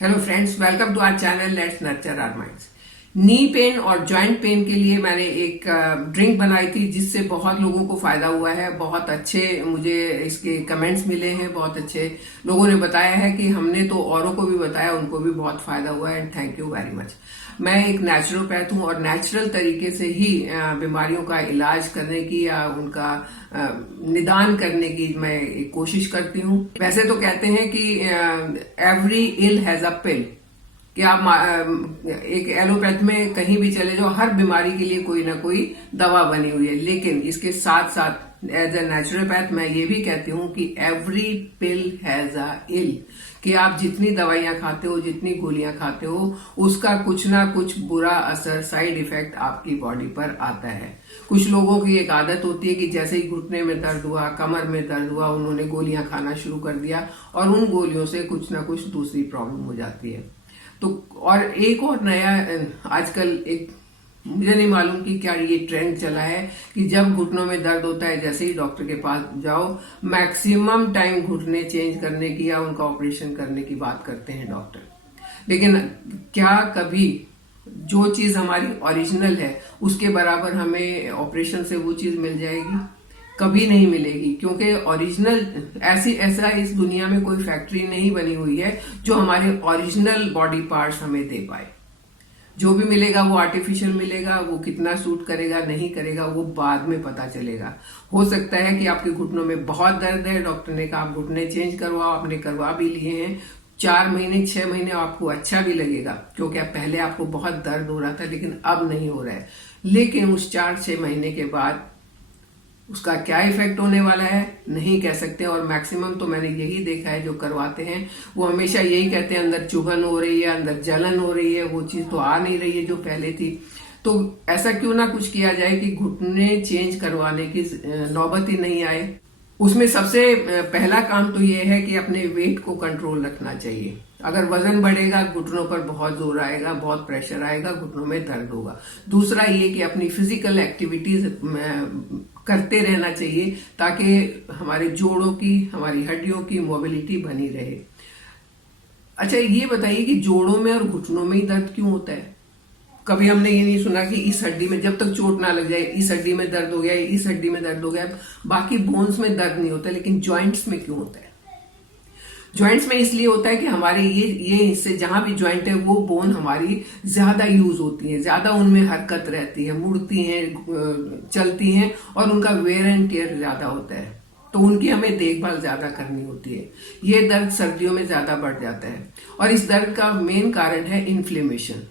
Hello friends, welcome to our channel let's nurture our minds. Knee pain और joint pain के लिए मैंने एक ड्रिंक बनाई थी जिससे बहुत लोगों को फायदा हुआ है। बहुत अच्छे मुझे इसके कमेंट्स मिले हैं, बहुत अच्छे लोगों ने बताया है कि हमने तो औरों को भी बताया, उनको भी बहुत फायदा हुआ है। And thank you very much. मैं एक नेचुरोपैथ हूँ और नेचुरल तरीके से ही बीमारियों का इलाज करने की या उनका निदान करने की मैं एक कोशिश करती हूँ। वैसे तो कहते हैं कि एवरी इल हैज अ पिल, कि आप एक एलोपैथ में कहीं भी चले जाओ, हर बीमारी के लिए कोई ना कोई दवा बनी हुई है। लेकिन इसके साथ साथ एज ए नेचुरोपैथ मैं ये भी कहती हूँ कि एवरी पिल हैज अ इल, कि आप जितनी दवाइयां खाते हो, जितनी गोलियां खाते हो, उसका कुछ ना कुछ बुरा असर, साइड इफेक्ट आपकी बॉडी पर आता है। कुछ लोगों की एक आदत होती है कि जैसे ही घुटने में दर्द हुआ, कमर में दर्द हुआ, उन्होंने गोलियां खाना शुरू कर दिया और उन गोलियों से कुछ ना कुछ दूसरी प्रॉब्लम हो जाती है। तो और एक और नया आजकल एक, मुझे नहीं मालूम कि क्या ये ट्रेंड चला है कि जब घुटनों में दर्द होता है, जैसे ही डॉक्टर के पास जाओ, मैक्सिमम टाइम घुटने चेंज करने की या उनका ऑपरेशन करने की बात करते हैं डॉक्टर। लेकिन क्या कभी जो चीज हमारी ओरिजिनल है उसके बराबर हमें ऑपरेशन से वो चीज मिल जाएगी? कभी नहीं मिलेगी, क्योंकि ओरिजिनल ऐसा इस दुनिया में कोई फैक्ट्री नहीं बनी हुई है जो हमारे ओरिजिनल बॉडी पार्ट्स हमें दे पाए। जो भी मिलेगा वो आर्टिफिशियल मिलेगा, वो कितना सूट करेगा नहीं करेगा वो बाद में पता चलेगा। हो सकता है कि आपके घुटनों में बहुत दर्द है, डॉक्टर ने कहा आप घुटने चेंज करवाओ, आपने करवा भी लिए हैं, 4 महीने 6 महीने आपको अच्छा भी लगेगा, क्योंकि अब पहले आपको बहुत दर्द हो रहा था लेकिन अब नहीं हो रहा है। लेकिन उस 4-6 महीने के बाद उसका क्या इफेक्ट होने वाला है नहीं कह सकते। और मैक्सिमम तो मैंने यही देखा है जो करवाते हैं वो हमेशा यही कहते हैं अंदर चुभन हो रही है, अंदर जलन हो रही है, वो चीज तो आ नहीं रही है जो पहले थी। तो ऐसा क्यों ना कुछ किया जाए कि घुटने चेंज करवाने की नौबत ही नहीं आए। उसमें सबसे पहला काम तो ये है कि अपने वेट को कंट्रोल रखना चाहिए। अगर वजन बढ़ेगा, घुटनों पर बहुत जोर आएगा, बहुत प्रेशर आएगा, घुटनों में दर्द होगा। दूसरा ये कि अपनी फिजिकल एक्टिविटीज करते रहना चाहिए ताकि हमारे जोड़ों की, हमारी हड्डियों की मोबिलिटी बनी रहे। अच्छा, ये बताइए कि जोड़ों में और घुटनों में ही दर्द क्यों होता है? कभी हमने ये नहीं सुना कि इस हड्डी में, जब तक चोट ना लग जाए, इस हड्डी में दर्द हो गया, इस हड्डी में दर्द हो गया, बाकी बोन्स में दर्द नहीं होता। लेकिन जॉइंट्स में क्यों होता है? जॉइंट्स में इसलिए होता है कि हमारे ये हिस्से जहां भी जॉइंट है वो बोन हमारी ज्यादा यूज होती है, ज्यादा उनमें हरकत रहती है, मुड़ती हैं, चलती हैं और उनका वेयर एंड टेयर ज्यादा होता है, तो उनकी हमें देखभाल ज्यादा करनी होती है। ये दर्द सर्दियों में ज्यादा बढ़ जाता है और इस दर्द का मेन कारण है इन्फ्लेमेशन,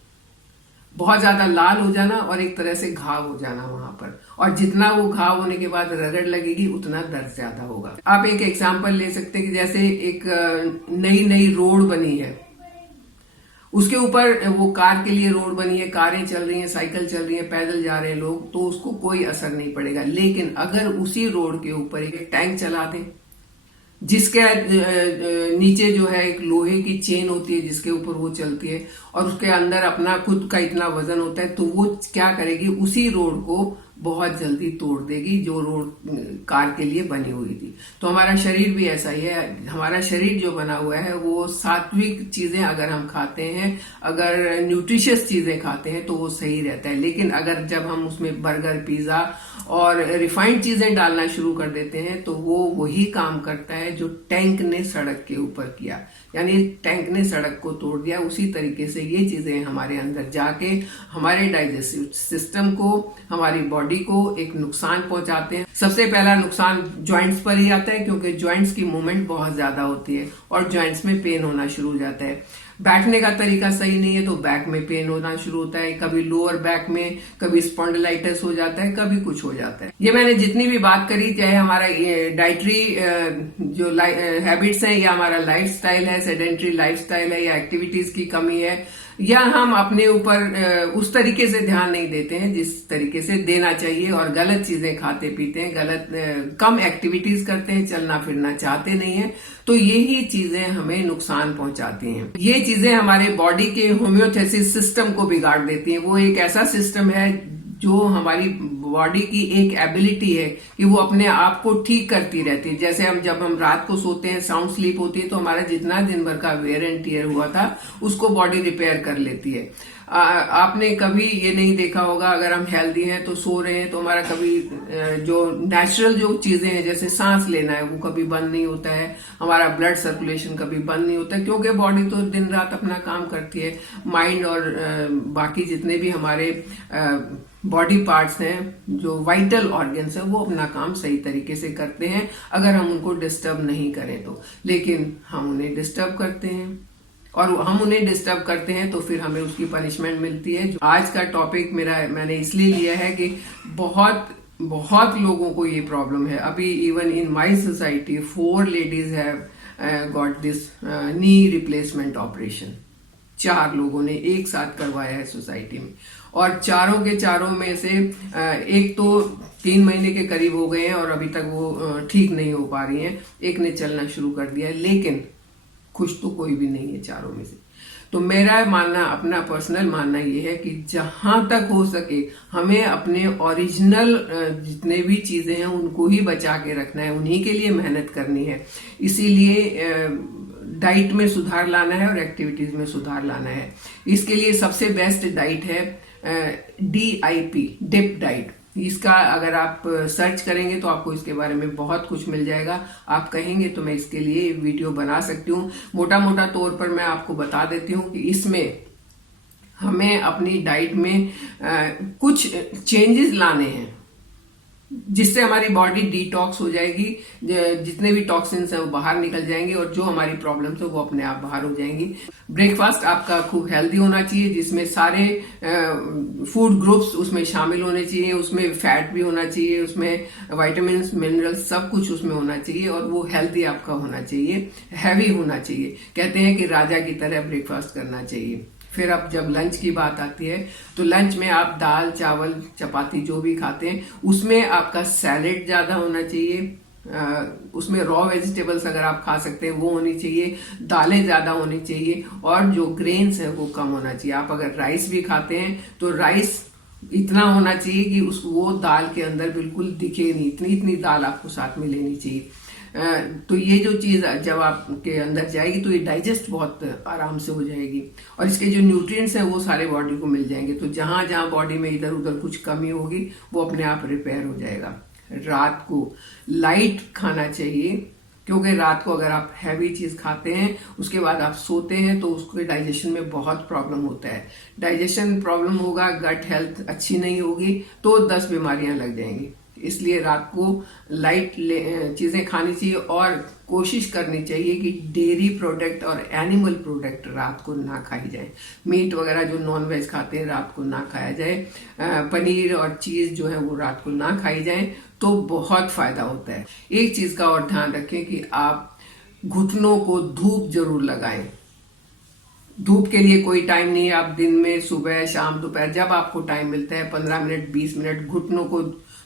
बहुत ज्यादा लाल हो जाना और एक तरह से घाव हो जाना वहां पर। और जितना वो घाव होने के बाद रगड़ लगेगी उतना दर्द ज्यादा होगा। आप एक एग्जांपल ले सकते हैं कि जैसे एक नई रोड बनी है, उसके ऊपर वो कार के लिए रोड बनी है, कारें चल रही हैं, साइकिल चल रही है, पैदल जा रहे हैं लोग, तो उसको कोई असर नहीं पड़ेगा। लेकिन अगर उसी रोड के ऊपर एक टैंक चला दें जिसके नीचे जो है एक लोहे की चेन होती है जिसके ऊपर वो चलती है और उसके अंदर अपना खुद का इतना वजन होता है, तो वो क्या करेगी, उसी रोड को बहुत जल्दी तोड़ देगी जो रोड कार के लिए बनी हुई थी। तो हमारा शरीर भी ऐसा ही है। हमारा शरीर जो बना हुआ है वो सात्विक चीजें अगर हम खाते हैं, अगर न्यूट्रिशियस चीजें खाते हैं तो वो सही रहता है। लेकिन अगर जब हम उसमें बर्गर, पिज्जा और रिफाइंड चीजें डालना शुरू कर देते हैं तो वो वही काम करता है जो टैंक ने सड़क के ऊपर किया, यानी टैंक ने सड़क को तोड़ दिया। उसी तरीके से ये चीजें हमारे अंदर जाके हमारे डाइजेस्टिव सिस्टम को, हमारी बॉडी को एक नुकसान पहुंचाते हैं। सबसे पहला नुकसान जॉइंट्स पर ही आता है, क्योंकि जॉइंट्स की मूवमेंट बहुत ज्यादा होती है और जॉइंट्स में पेन होना शुरू हो जाता है। बैठने का तरीका सही नहीं है तो बैक में पेन होना शुरू होता है, कभी लोअर बैक में, कभी स्पॉन्डिलाइटिस हो जाता है, कभी कुछ हो जाता है। ये मैंने जितनी भी बात करी, चाहे हमारा डाइटरी जो हैबिट्स हैं या हमारा लाइफस्टाइल है, सेडेंट्री लाइफस्टाइल है या एक्टिविटीज की कमी है, या हम अपने ऊपर उस तरीके से ध्यान नहीं देते हैं जिस तरीके से देना चाहिए और गलत चीजें खाते पीते हैं, गलत कम एक्टिविटीज करते हैं, चलना फिरना चाहते नहीं है, तो यही चीजें हमें नुकसान पहुंचाती हैं। ये चीजें हमारे बॉडी के होम्योथेसिस सिस्टम को बिगाड़ देती हैं। वो एक ऐसा सिस्टम है जो हमारी बॉडी की एक एबिलिटी है कि वो अपने आप को ठीक करती रहती है। जैसे जब हम रात को सोते हैं, साउंड स्लीप होती है, तो हमारा जितना दिन भर का वेयर एंड टियर हुआ था उसको बॉडी रिपेयर कर लेती है। आपने कभी ये नहीं देखा होगा, अगर हम हेल्दी हैं तो सो रहे हैं तो हमारा कभी जो नेचुरल जो चीजें हैं जैसे सांस लेना है वो कभी बंद नहीं होता है, हमारा ब्लड सर्कुलेशन कभी बंद नहीं होता है, क्योंकि बॉडी तो दिन रात अपना काम करती है। माइंड और बाकी जितने भी हमारे बॉडी पार्ट्स हैं, जो वाइटल ऑर्गन्स हैं, वो अपना काम सही तरीके से करते हैं अगर हम उनको डिस्टर्ब नहीं करें तो। लेकिन हम उन्हें डिस्टर्ब करते हैं, और हम उन्हें डिस्टर्ब करते हैं तो फिर हमें उसकी पनिशमेंट मिलती है। आज का टॉपिक मैंने इसलिए लिया है कि बहुत लोगों को ये प्रॉब्लम है। अभी even in my society 4 ladies have got this knee replacement operation. 4 लोगों ने एक साथ करवाया है सोसाइटी में, और चारों के चारों में से एक तो 3 महीने के करीब हो गए हैं और अभी तक वो ठीक नहीं हो पा रही हैं। एक ने चलना शुरू कर दिया है, लेकिन खुश तो कोई भी नहीं है चारों में से। तो मेरा मानना, अपना पर्सनल मानना ये है कि जहां तक हो सके हमें अपने ओरिजिनल जितने भी चीजें हैं उनको ही बचा के रखना है, उन्हीं के लिए मेहनत करनी है। इसीलिए डाइट में सुधार लाना है और एक्टिविटीज में सुधार लाना है। इसके लिए सबसे बेस्ट डाइट है DIP, डिप डाइट। इसका अगर आप सर्च करेंगे तो आपको इसके बारे में बहुत कुछ मिल जाएगा। आप कहेंगे तो मैं इसके लिए वीडियो बना सकती हूँ। मोटा मोटा तौर पर मैं आपको बता देती हूँ कि इसमें हमें अपनी डाइट में कुछ चेंजेस लाने हैं जिससे हमारी बॉडी डिटॉक्स हो जाएगी, जितने भी टॉक्सिन्स हैं वो बाहर निकल जाएंगे और जो हमारी प्रॉब्लम्स है वो अपने आप बाहर हो जाएंगी। ब्रेकफास्ट आपका खूब हेल्दी होना चाहिए, जिसमें सारे फूड ग्रुप्स उसमें शामिल होने चाहिए, उसमें फैट भी होना चाहिए, उसमें विटामिन्स, मिनरल्स सब कुछ उसमें होना चाहिए, और वो हेल्दी आपका होना चाहिए, हैवी होना चाहिए। कहते हैं कि राजा की तरह ब्रेकफास्ट करना चाहिए। फिर अब जब लंच की बात आती है तो लंच में आप दाल, चावल, चपाती जो भी खाते हैं उसमें आपका सैलेड ज्यादा होना चाहिए। उसमें रॉ वेजिटेबल्स अगर आप खा सकते हैं वो होनी चाहिए, दालें ज्यादा होनी चाहिए, और जो ग्रेन्स है वो कम होना चाहिए। आप अगर राइस भी खाते हैं तो राइस इतना होना चाहिए कि वो दाल के अंदर बिल्कुल दिखे नहीं, इतनी दाल आपको साथ में लेनी चाहिए। तो ये जो चीज जब आपके अंदर जाएगी तो ये डाइजेस्ट बहुत आराम से हो जाएगी, और इसके जो न्यूट्रिएंट्स हैं वो सारे बॉडी को मिल जाएंगे। तो जहां जहां बॉडी में इधर उधर कुछ कमी होगी वो अपने आप रिपेयर हो जाएगा। रात को लाइट खाना चाहिए, क्योंकि रात को अगर आप हैवी चीज खाते हैं उसके बाद आप सोते हैं तो उसके डाइजेशन में बहुत प्रॉब्लम होता है। डाइजेशन प्रॉब्लम होगा, गट हेल्थ अच्छी नहीं होगी तो 10 बीमारियां लग जाएंगी। इसलिए रात को लाइट चीजें खानी चाहिए, और कोशिश करनी चाहिए कि डेयरी प्रोडक्ट और एनिमल प्रोडक्ट रात को ना खाई जाए। मीट वगैरह जो नॉन वेज खाते हैं रात को ना खाया जाए। पनीर और चीज जो है वो रात को ना खाई जाए तो बहुत फायदा होता है। एक चीज का और ध्यान रखें कि आप घुटनों को धूप जरूर लगाएं। धूप के लिए कोई टाइम नहीं है, आप दिन में सुबह, शाम, दोपहर जब आपको टाइम मिलता है 15 मिनट, 20 मिनट घुटनों को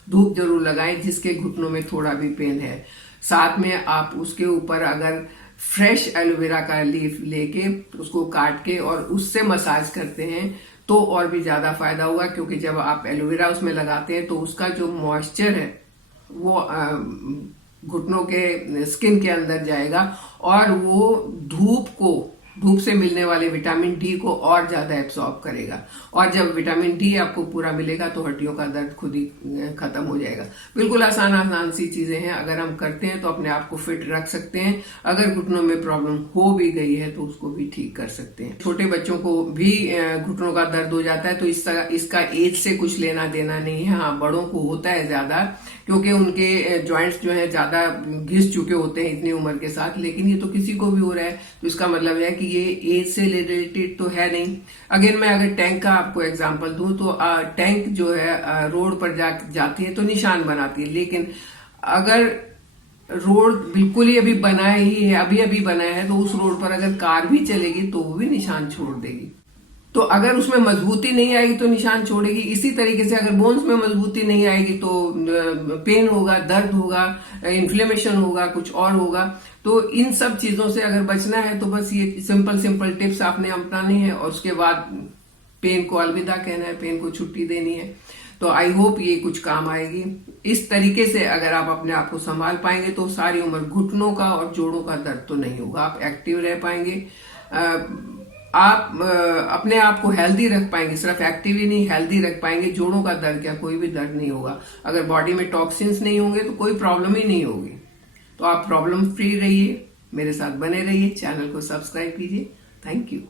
धूप जरूर लगाएं, जिसके घुटनों में थोड़ा भी पेन है। साथ में आप उसके ऊपर अगर फ्रेश एलोवेरा का लीफ लेके उसको काट के और उससे मसाज करते हैं तो और भी ज्यादा फायदा होगा, क्योंकि जब आप एलोवेरा उसमें लगाते हैं तो उसका जो मॉइस्चर है वो घुटनों के स्किन के अंदर जाएगा, और वो धूप से मिलने वाले विटामिन डी को और ज्यादा एब्सॉर्ब करेगा, और जब विटामिन डी आपको पूरा मिलेगा तो हड्डियों का दर्द खुद ही खत्म हो जाएगा। बिल्कुल आसान सी चीजें हैं, अगर हम करते हैं तो अपने आप को फिट रख सकते हैं। अगर घुटनों में प्रॉब्लम हो भी गई है तो उसको भी ठीक कर सकते हैं। छोटे बच्चों को भी घुटनों का दर्द हो जाता है तो इसका एज से कुछ लेना देना नहीं है। हाँ, बड़ों को होता है ज्यादा, क्योंकि उनके जॉइंट्स जो है ज्यादा घिस चुके होते हैं इतनी उम्र के साथ, लेकिन ये तो किसी को भी हो रहा है, तो इसका मतलब है कि ये एज से रिलेटेड तो है नहीं। अगेन मैं अगर टैंक का आपको एग्जांपल दूं तो टैंक जो है रोड पर जाती है तो निशान बनाती है, लेकिन अगर रोड बिल्कुल ही अभी बना ही है, अभी बनाया है, तो उस रोड पर अगर कार भी चलेगी तो वो भी निशान छोड़ देगी। तो अगर उसमें मजबूती नहीं आएगी तो निशान छोड़ेगी। इसी तरीके से अगर बोन्स में मजबूती नहीं आएगी तो पेन होगा, दर्द होगा, इन्फ्लेमेशन होगा, कुछ और होगा। तो इन सब चीजों से अगर बचना है तो बस ये सिंपल टिप्स आपने अपनानी है, और उसके बाद पेन को अलविदा कहना है, पेन को छुट्टी देनी है। तो तो आई होप ये कुछ काम आएगी। इस तरीके से अगर आप अपने आप को संभाल पाएंगे तो सारी उम्र घुटनों का और जोड़ों का दर्द तो नहीं होगा, आप एक्टिव रह पाएंगे, आप अपने आप को हेल्दी रख पाएंगे, सिर्फ एक्टिव ही नहीं हेल्दी रख पाएंगे। जोड़ों का दर्द क्या, कोई भी दर्द नहीं होगा। अगर बॉडी में टॉक्सिन्स नहीं होंगे तो कोई प्रॉब्लम ही नहीं होगी। तो आप प्रॉब्लम फ्री रहिए, मेरे साथ बने रहिए, चैनल को सब्सक्राइब कीजिए। Thank you.